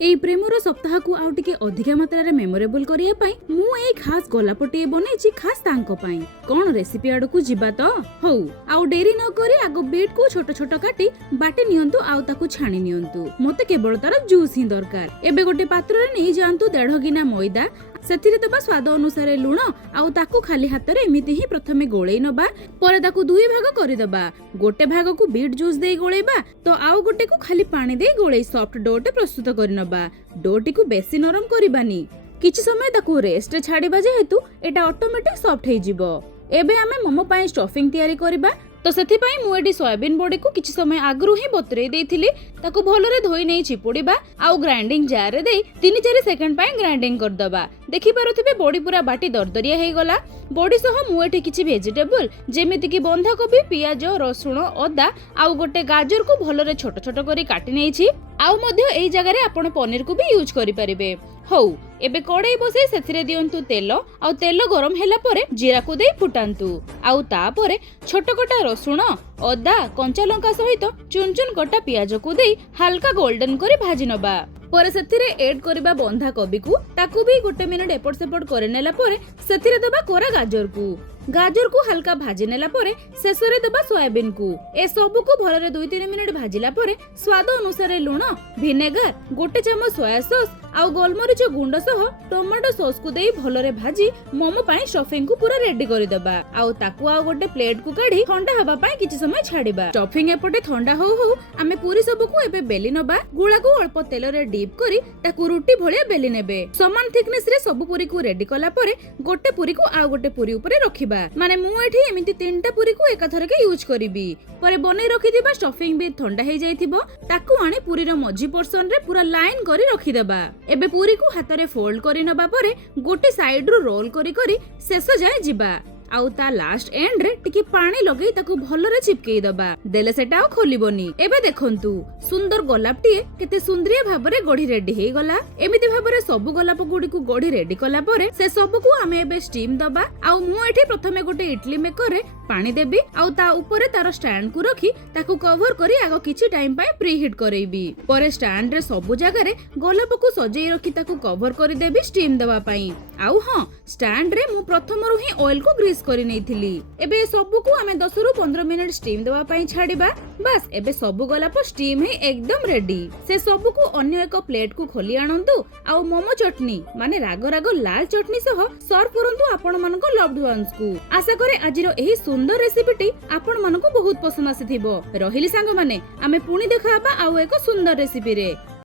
एई Premiere सप्ताह को आउ टिके अधिका मात्रा रे मेमोरेबल करिया पई मु एई खास गोलापटे बनेछि खास तांको पई। कोन रेसिपी आड़ को जिबा तो हौ आउ देरी न करी आगो बीट को छोट छोट काटी बाटे नियंतु आउ ताकू छाणी नियंतु। मते केवल तार जूस ही दरकार। एबे गोटे पात्र रे नै जानतु 1.5 गिना मैदा सेथिरे तबा स्वाद अनुसार लुण आउ ताकू खाली हाथ रे एमिति ही प्रथमे गोळेई नबा परे ताकू दुई भाग करि दबा। गोटे भाग को बीट जूस देई गोळेबा तो आउ गोटे को खाली पानी देई गोळेई सॉफ्ट डोटे प्रस्तुत करि नबा। डोटी को बेसी नरम करिबानी किछि समय ताकू रेस्ट रे छाडिबा जेहेतु एटा ऑटोमेटिक सॉफ्ट हे जिवो। एबे आमे मोमो पाई स्टफिंग तयारी करिबा। तो सेथि पई मु एडी सोयाबीन बॉडी को किछि समय आगरु ही बतरे देइथिली ताकू भलरे धोई नै चिपुडीबा आउ ग्राइंडिंग जार रे देई 3-4 सेकंड पई ग्राइंडिंग कर दबा। देखि पारुथिबे बॉडी पूरा बाटी दरदरिया हे गला। बॉडी सह मु एठी किछि वेजिटेबल जेमिति कि बंधा कोबी पियाज रसुण अदा आउ गोटे गाजर को भलरे छोट छोट करी काटि नै छि। आउ मध्य एई जगह रे आपण पनीर को भी यूज करि परिबे। हौ एबे कड़ाई बसे सेथिरे दियंतु तेल आउ तेल गरम हैला परे जीरा को देई फुटांतु आउ ता परे छोट कटा रसुण अदा कंचा लंका सहित चुन चुन कटा पियाज को देई हल्का गोल्डन करी भाजी नबा। परे सेथिरे ऐड करबा बंधा कोबी को ताकू भी गोटे मिनिट एपट सेपट करे नेला परे सेथिरे दबा कोरा गाजर को हल्का भाजी नेला परे शेषरे दबा सोयाबीन को ए सब को भलरे 2-3 मिनिट भाजिला परे स्वाद अनुसार लुण विनेगर गोटे चमच सोया सॉस आउ गोलमरिच गुंड सह टमाटो सॉस को देई भलरे भाजी मोमो पाई स्टफिंग को पूरा रेडी करि दबा। आउ ताकू आउ गोटे प्लेट को काढी ठंडा हबा पाई किछि समय छाडिबा। स्टफिंग एपटे ठंडा हो आमे पूरी सब को एबे बेली नबा। गुळा को अल्प तेल रे डीप करी ताकू रोटी भलिया बेली नेबे। समान थिकनेस रे सब पूरी को रेडी कला परे गोटे पूरी को आउ गोटे पूरी ऊपर रखिबा। माने मु एठी एमिति 3टा पूरी को एका थरे के यूज करिबी। परे बनै रखि दिबा। स्टफिंग भी ठंडा हे जाइथिबो ताकू आने पूरी रो मझी पोर्शन रे पूरा लाइन करी रखि देबा। एबे पूरी को हाथ रे फोल्ड करि नबा परे गोटे साइड रो रोल करी करी शेष जाय जिबा। आउ ता लास्ट एंड रे टिके पानी लगेई ताकू भलरे चिपकेई दबा देले सेटा आ खोलिबोनी। एबे देखंतु सुंदर गोलापटी केते सुंदरिया भाबरे गढी रेडी हे गला। एमिति भाबरे सब गोलाप गुडी को गढी रेडी कला परे से सब को हमें एबे स्टीम दबा। आउ मु एठी प्रथमे गोटे इडली मेकर रे पानी देबी आउ ता ऊपर तार स्टैंड को रखी ताकू कवर करी आगो किछि टाइम पाए प्री हीट करेबी। परे स्टैंड रे सब जगह रे गोलाप को सजेई रखी ताकू कवर करी देबी स्टीम दबा पई। आउ हां स्टैंड रे मु प्रथमरु ही ऑयल को ग्रीस करी नैथिली। एबे सब को हमें 10 रु 15 मिनिट स्टीम दबा पई छाडिबा। बस एबे सब गोलाप स्टीम है एकदम रेडी। से सब को अन्य एक प्लेट को खोली आनंतु आउ मोमो चटनी माने रागो रागो लाल चटनी सह सर्व करंतु आपण मानको लव्ड वन्स को। आशा करे आजिरो एही सुंदर रेसिपीटी आपण मानको बहुत पसंद आसीथिबो। रहिली सांग माने आमे पुणी देखाबा आउ एक सुंदर रेसिपी रे।